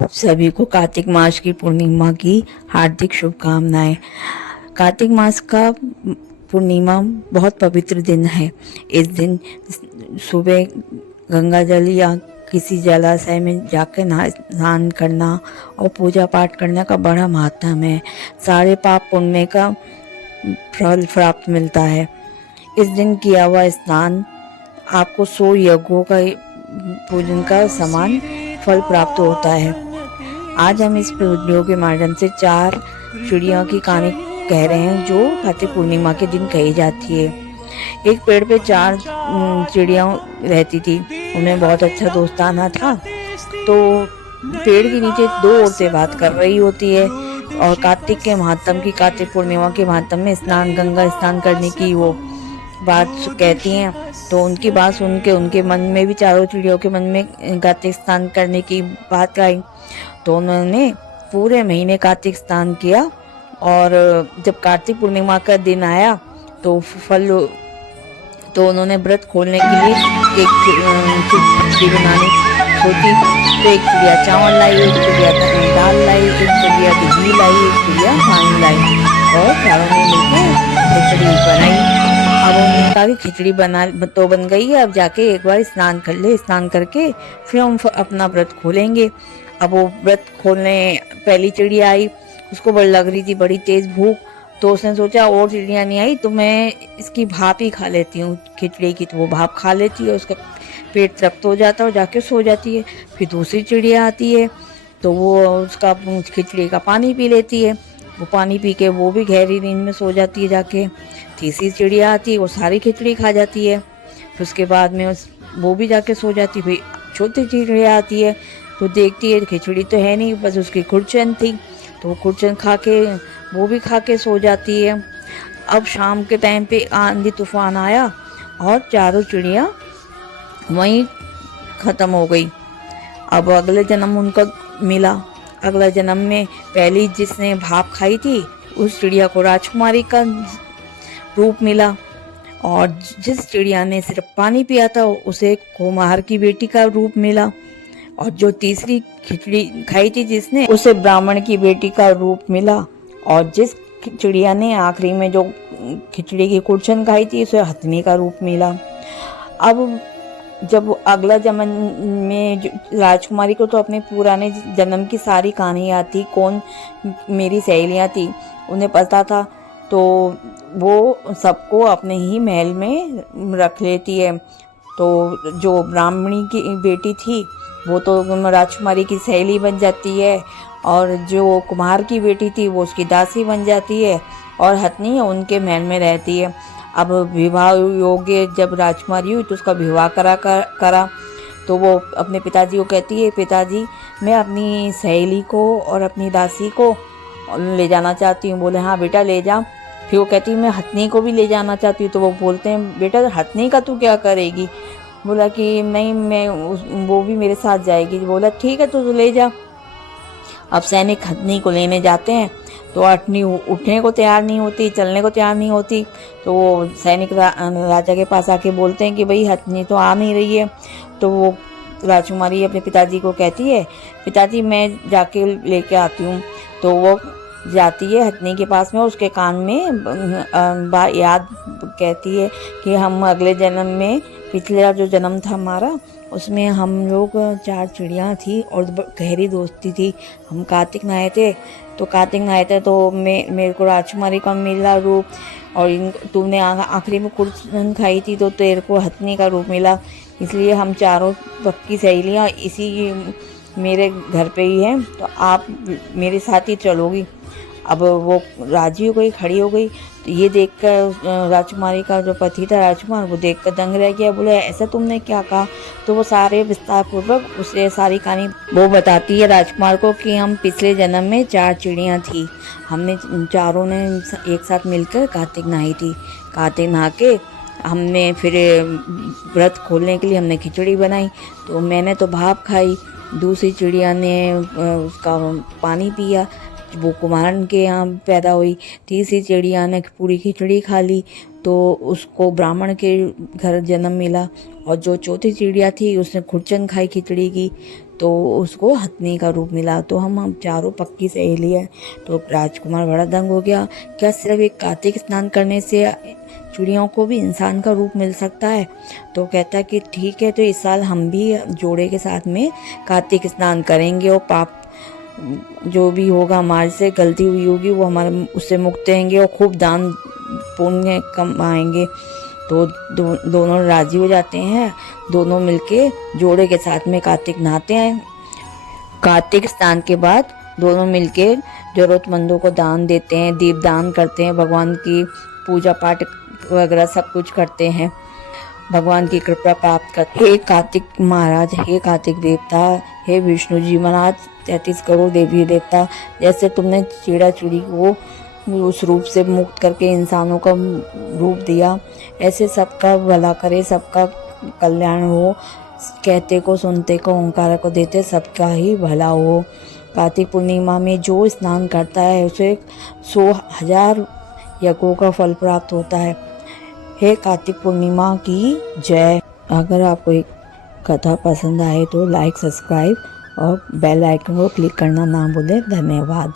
सभी को कार्तिक मास की पूर्णिमा की हार्दिक शुभकामनाएं। कार्तिक मास का पूर्णिमा बहुत पवित्र दिन है। इस दिन सुबह गंगा जल या किसी जलाशय में जाकर स्नान करना और पूजा पाठ करने का बड़ा महत्व है। सारे पाप पुण्य का फल प्राप्त मिलता है। इस दिन किया हुआ स्नान आपको 100 यज्ञों का पूजन का समान फल प्राप्त होता है। आज हम इस वीडियो के माध्यम से 4 चिड़ियों की कहानी कह रहे हैं जो कार्तिक पूर्णिमा के दिन कही जाती है। एक पेड़ पे 4 चिड़िया रहती थी। उन्हें बहुत अच्छा दोस्ताना था। तो पेड़ के नीचे 2 औरतें बात कर रही होती है और कार्तिक के महात्म की, कार्तिक पूर्णिमा के महात्म में गंगा स्नान करने की वो बात कहती हैं। तो उनकी बात सुन के उनके मन में भी, चारों चिड़ियों के मन में कार्तिक स्नान करने की बात आई। तो उन्होंने पूरे महीने कार्तिक स्नान किया और जब कार्तिक पूर्णिमा का दिन आया तो उन्होंने व्रत खोलने के लिए एक खिचड़ी बनाने सोची। तो एक चिड़िया चावल लाई, एक चिड़िया दाल लाई, एक चिड़िया घी लाई, एक चिड़िया पानी लाई और चारों ने मिलकर खिचड़ी बनाई। अब उन्होंने कहा कि खिचड़ी बन गई है, अब जाके एक बार स्नान कर ले, स्नान करके फिर हम अपना व्रत खोलेंगे। अब वो व्रत खोलने पहली चिड़िया आई, उसको बड़ी लग रही थी, बड़ी तेज भूख। तो उसने सोचा और चिड़िया नहीं आई तो मैं इसकी भाप ही खा लेती हूँ खिचड़ी की। तो वो भाप खा लेती है, उसका पेट तृप्त हो जाता है और जाके सो जाती है। फिर दूसरी चिड़िया आती है तो वो उसका खिचड़ी का पानी पी लेती है। वो पानी पी के वो भी गहरी नींद में सो जाती है जाके। तीसरी चिड़िया आती है, वो सारी खिचड़ी खा जाती है। फिर उसके बाद में वो भी जाके सो जाती है। फिर चौथी चिड़िया आती है तो देखती है खिचड़ी तो है नहीं, बस उसकी खुरचन थी। तो वो खुरचन खा के वो भी खा के सो जाती है। अब शाम के टाइम पे आंधी तूफान आया और चारों चिड़िया वहीं ख़त्म हो गई। अब अगले जन्म उनका मिला। अगले जन्म में पहली जिसने भाप खाई थी उस चिड़िया को राजकुमारी का रूप मिला और जिस चिड़िया ने सिर्फ पानी पिया था उसे कुम्हार की बेटी का रूप मिला और जो तीसरी खिचड़ी खाई थी जिसने, उसे ब्राह्मण की बेटी का रूप मिला और जिस चिड़िया ने आखिरी में जो खिचड़ी की कुर्छन खाई थी उसे हथनी का रूप मिला। अब जब अगला जन्म में राजकुमारी को तो अपने पुराने जन्म की सारी कहानी याद थी, कौन मेरी सहेलियां थी उन्हें पता था। तो वो सबको अपने ही महल में रख लेती है। तो जो ब्राह्मणी की बेटी थी वो तो राजकुमारी की सहेली बन जाती है और जो कुम्हार की बेटी थी वो उसकी दासी बन जाती है और हथनी उनके महल में रहती है। अब विवाह योग्य जब राजकुमारी हुई तो उसका विवाह करा तो वो अपने पिताजी को कहती है, पिताजी मैं अपनी सहेली को और अपनी दासी को ले जाना चाहती हूँ। बोले हाँ बेटा ले जा। फिर वो कहती है मैं हथनी को भी ले जाना चाहती हूँ। तो वो बोलते हैं बेटा हथनी का तू क्या करेगी? बोला कि नहीं वो भी मेरे साथ जाएगी। बोला ठीक है तो ले जा। अब सैनिक हथनी को लेने जाते हैं तो हथनी उठने को तैयार नहीं होती, चलने को तैयार नहीं होती। तो वो सैनिक राजा के पास आके बोलते हैं कि भाई हथनी तो आ नहीं रही है। तो वो राजकुमारी अपने पिताजी को कहती है, पिताजी मैं जाके लेके आती हूँ। तो वो जाती है हथनी के पास में, उसके कान में याद कहती है कि हम अगले जन्म में, पिछला जो जन्म था हमारा उसमें हम लोग 4 चिड़िया थी और गहरी दोस्ती थी। हम कार्तिक नहाए थे तो मेरे को राजकुमारी का मिला रूप और तूने आखिरी में कुर्बान खाई थी तो तेरे को हथनी का रूप मिला। इसलिए हम चारों पक्की सहेलियाँ इसी मेरे घर पे ही हैं, तो आप मेरे साथ ही चलोगी। अब वो राजी हो गई, खड़ी हो गई। तो ये देखकर राजकुमारी का जो पति था राजकुमार, वो देखकर दंग रह गया। बोले ऐसा तुमने क्या कहा? तो वो सारे विस्तार पूर्वक उसे सारी कहानी वो बताती है राजकुमार को कि हम पिछले जन्म में 4 चिड़ियाँ थी, हमने चारों ने एक साथ मिलकर कार्तिक नहाई थी। कार्तिक नहा के हमने फिर व्रत खोलने के लिए हमने खिचड़ी बनाई। तो मैंने तो भाप खाई, दूसरी चिड़िया ने उसका पानी पिया, वो कुम्हार के यहाँ पैदा हुई। तीसरी चिड़िया ने पूरी खिचड़ी खा ली तो उसको ब्राह्मण के घर जन्म मिला और जो चौथी चिड़िया थी उसने खुरचन खाई खिचड़ी की। तो उसको हथनी का रूप मिला। तो हम चारों पक्की सहेली है। तो राजकुमार बड़ा दंग हो गया, क्या सिर्फ एक कार्तिक स्नान करने से चिड़ियों को भी इंसान का रूप मिल सकता है? तो कहता है कि ठीक है, तो इस साल हम भी जोड़े के साथ में कार्तिक स्नान करेंगे और पाप जो भी होगा, हमारे से गलती हुई होगी, वो हमारे उससे मुक्त रहेंगे और खूब दान पुण्य कमाएंगे। तो दोनों राजी हो जाते हैं। दोनों मिलके जोड़े के साथ में कार्तिक नहाते हैं। कार्तिक स्नान के बाद दोनों मिलके जरूरतमंदों को दान देते हैं, दीप दान करते हैं, भगवान की पूजा पाठ वगैरह सब कुछ करते हैं, भगवान की कृपा प्राप्त करते। हे कार्तिक महाराज, हे कार्तिक देवता, हे विष्णु जी महाराज, 33 करोड़ देवी देवता, जैसे तुमने चिड़ा चिड़ी को उस रूप से मुक्त करके इंसानों का रूप दिया, ऐसे सबका भला करे, सबका कल्याण हो, कहते को सुनते को ओंकार को देते सबका ही भला हो। कार्तिक पूर्णिमा में जो स्नान करता है उसे 100,000 यज्ञों का फल प्राप्त होता है। हे कार्तिक पूर्णिमा की जय। अगर आपको एक कथा पसंद आए तो लाइक, सब्सक्राइब और बेल आइकन को क्लिक करना ना भूलें। धन्यवाद।